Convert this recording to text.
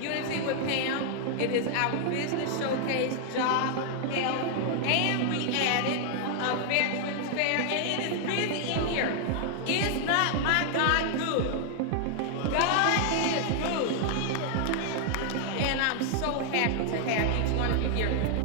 Unity with Pam. It is our business showcase, job, health, and we added a veterans fair, and it is busy in here. Is not my God good? God is good. And I'm so happy to have each one of you here.